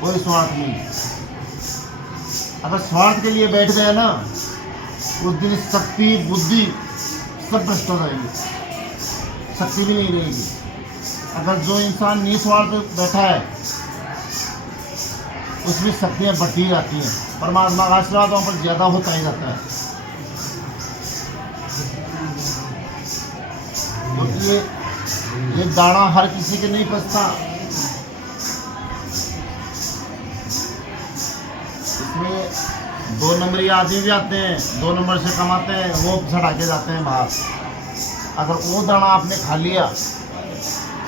कोई स्वार्थ नहीं। अगर स्वार्थ के लिए बैठ गए ना, उस दिन शक्ति बुद्धि सब भ्रष्ट हो जाएगी, शक्ति भी नहीं रहेगी। अगर जो इंसान निस्वार्थ बैठा है उसमें शक्तियाँ बढ़ती जाती हैं, परमात्मा का आशीर्वाद वहाँ पर ज़्यादा होता ही जाता है। तो ये दाना हर किसी के नहीं पचता। इसमें 2 नंबरी आदमी भी आते हैं, 2 नंबर से कमाते हैं, वो चढ़ा के जाते हैं बाहर। अगर वो दाना आपने खा लिया,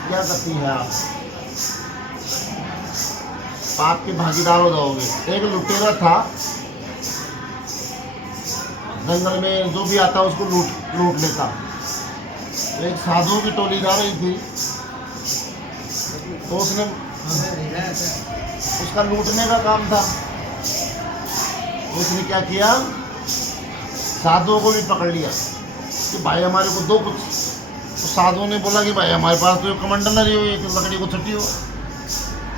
क्या गति है, आप पाप के भागीदार हो जाओगे। एक लुटेरा था, जंगल में जो भी आता उसको लूट लेता। एक साधुओं की टोली जा रही थी, तो उसने उसका लूटने का काम था। उसने क्या किया, साधुओं को भी पकड़ लिया कि भाई हमारे को दो कुछ। तो साधुओं ने बोला कि भाई हमारे पास तो कमंडल नहीं हो, एक लकड़ी को छुट्टी हो।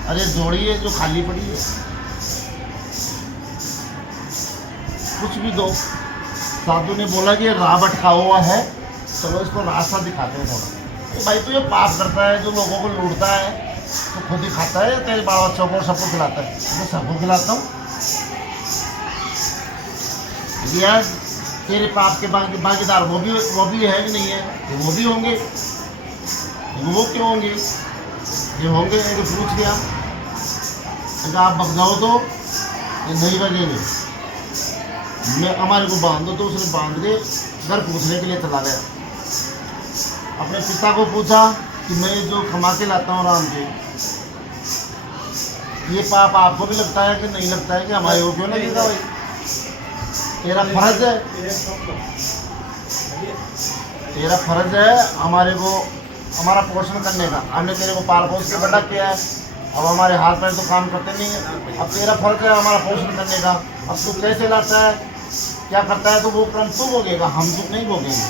अरे जोड़ी है जो खाली पड़ी है, कुछ भी दो। साधु ने बोला कि राह भटका हुआ है, चलो इसको रास्ता दिखाते हैं थोड़ा। तो भाई तो ये पाप करता है, जो लोगों को लूटता है तो खुद ही खाता है, तेरे बाल बच्चों को सबको खिलाता है। मैं सबको खिलाता हूँ यार, तेरे पाप के भागीदार वो भी है कि नहीं है? वो भी होंगे। वो क्यों होंगे? ये होंगे। एक पूछ गया, आप भग जाओ तो ये नहीं बगेंगे, मैं हमारे को बांध दो। तो उसने बांध के घर पूछने के लिए चला गया। अपने पिता को पूछा कि मैं जो कमा के लाता हूँ राम के, ये पाप आपको भी लगता है कि नहीं लगता है? कि हमारे को क्यों नहीं लगता? भाई तेरा फर्ज है, तेरा फर्ज है हमारे को हमारा पोषण करने का। हमने तेरे को पाल पोष के बड़ा किया है, अब हमारे हाथ पैर तो काम करते नहीं है। अब तेरा फर्ज है हमारा पोषण करने का। अब तू कैसे लाता है, क्या करता है, तो वो क्रम तू भोगेगा, हम तो नहीं भोगेंगे।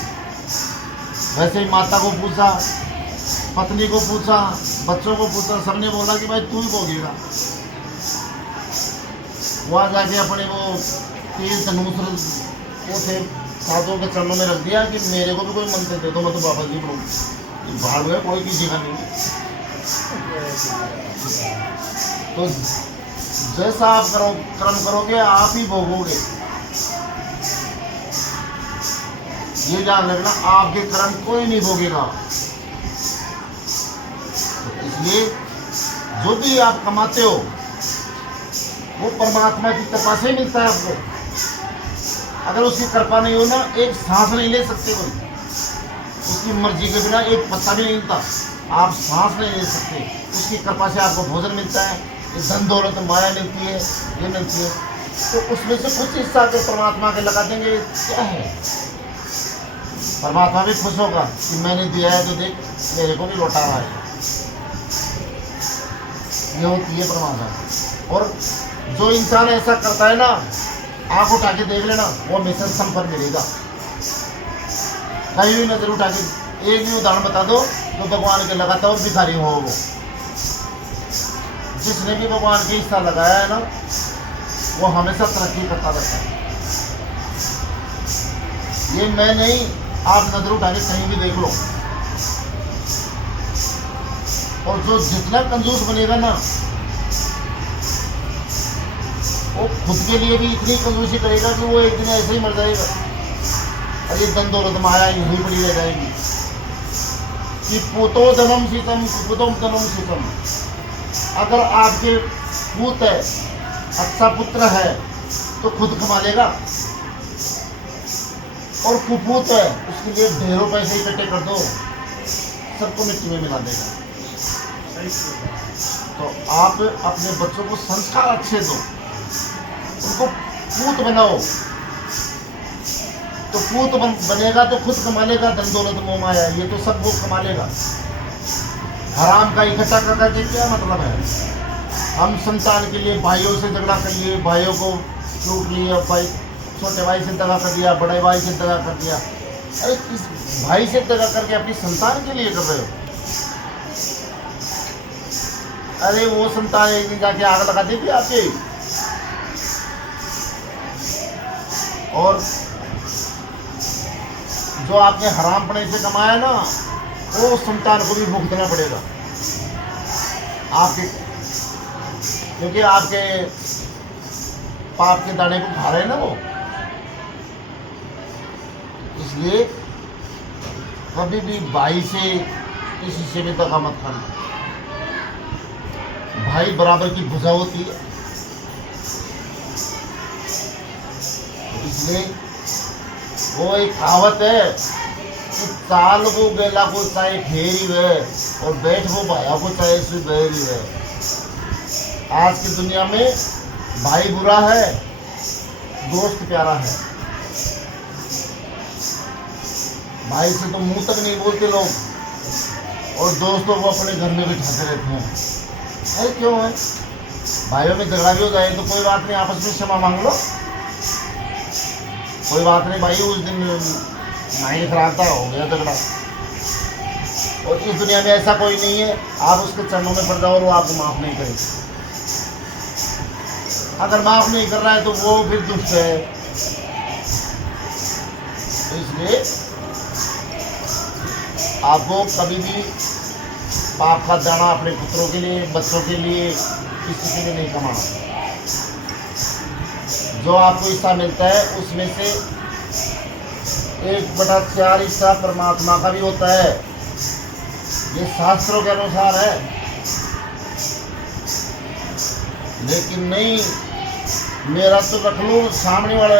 वैसे ही माता को पूछा, पत्नी को पूछा, बच्चों को पूछा, सबने बोला कि भाई तू ही भोगेगा। वहाँ जाके अपने वो तीर धनुष को थे साधुओं के चरणों में रख दिया कि मेरे को भी कोई मंत्र दे दो, मैं तो बाबा जी बोलूँ। भाड़ में कोई किसी का नहीं। तो जैसा आप कर्म करोगे आप ही भोगोगे। ये जान रखना, आपके कर्म कोई नहीं भोगेगा। तो इसलिए जो भी आप कमाते हो वो परमात्मा की कृपा से मिलता है आपको। अगर उसकी कृपा नहीं हो ना, एक सांस नहीं ले सकते कोई। उसकी मर्जी के बिना एक पत्ता भी नहीं मिलता, आप सांस नहीं ले सकते। उसकी कृपा से आपको भोजन मिलता है, धन दौलत माया मिलती है, ये मिलती है। तो उसमें से कुछ हिस्सा के परमात्मा के लगा देंगे, क्या है? परमात्मा भी खुश होगा कि मैंने दिया है तो देख मेरे को भी लौटा रहा है। ये होती है परमात्मा। और जो इंसान ऐसा करता है ना, आँख उठा के देख लेना, वो हमेशा संपन्न मिलेगा। कहीं भी नजर उठा के एक भी उदाहरण बता दो तो भगवान के लगातार भिखारी हो वो। जिसने भी भगवान के हिस्सा लगाया है ना, वो हमेशा तरक्की करता रहता है। ये मैं नहीं, आप नजर उठा के कहीं भी देख लो। और जो जितना कंजूस बनेगा ना, वो खुद के लिए भी इतनी कंजूसी करेगा कि वो एक दिन ऐसे ही मर जाएगा और ये धन दौलत माया यूं ही पड़ी रह जाएगी। कि पूतो धनम शीतम कुपुतम धनम शीतम। अगर आपके पूत है, अच्छा पुत्र है, तो खुद कमा लेगा, और कुपूत है उसके लिए ढेरों पैसे इकट्ठे कर दो, सबको मिट्टी में मिला देगा। तो आप अपने बच्चों को संस्कार अच्छे दो, उनको पूत बनाओ। तो पूत बनेगा तो खुद कमा लेगा, धन दौलत मोह माया ये तो सब वो कमा लेगा। हराम का इकट्ठा करके क्या मतलब है? हम संतान के लिए भाइयों से झगड़ा कर लिए, भाइयों को लूट लिया, भाई छोटे भाई से दगा कर दिया, बड़े भाई से दगा कर दिया। अरे किस भाई से दगा करके अपनी संतान के लिए कर रहे हो? अरे वो संतान एक दिन जाके आग लगा देगी आपके। और जो आपने हरामपने से कमाया ना, वो संतान को भी भुगतना पड़ेगा आपके, क्योंकि आपके पाप के दाने को खा रहे हैं ना वो। इसलिए कभी भी भाई से किसी से भी दगा मत करना। भाई बराबर की भुजा होती है। इसलिए वो एक कहावत है कि चाल वो बेला को चाहे फेरी वे और बैठ वो भाया को चाहे से बहरी वे। आज की दुनिया में भाई बुरा है, दोस्त प्यारा है। भाई से तो मुंह तक नहीं बोलते लोग, और दोस्तों को अपने घर में बिठाते रहते हैं। अरे क्यों है? भाइयों में झगड़ा भी हो जाए तो कोई बात नहीं, आपस में क्षमा मांग लो, कोई बात नहीं भाई, उस दिन माइंड खराब था, हो गया झगड़ा। और इस दुनिया में ऐसा कोई नहीं है आप उसके चरणों में पड़ जाओ और वो आपको माफ नहीं करेगा। अगर माफ नहीं कर रहा है तो वो फिर दुष्ट है। तो इसलिए आपको कभी भी पाप का दाना अपने पुत्रों के लिए, बच्चों के लिए, किसी के लिए नहीं कमाना। जो आपको हिस्सा मिलता है उसमें से 1/4 हिस्सा परमात्मा का भी होता है। ये शास्त्रों के अनुसार है। लेकिन नहीं, मेरा तो रख लूँ, सामने वाला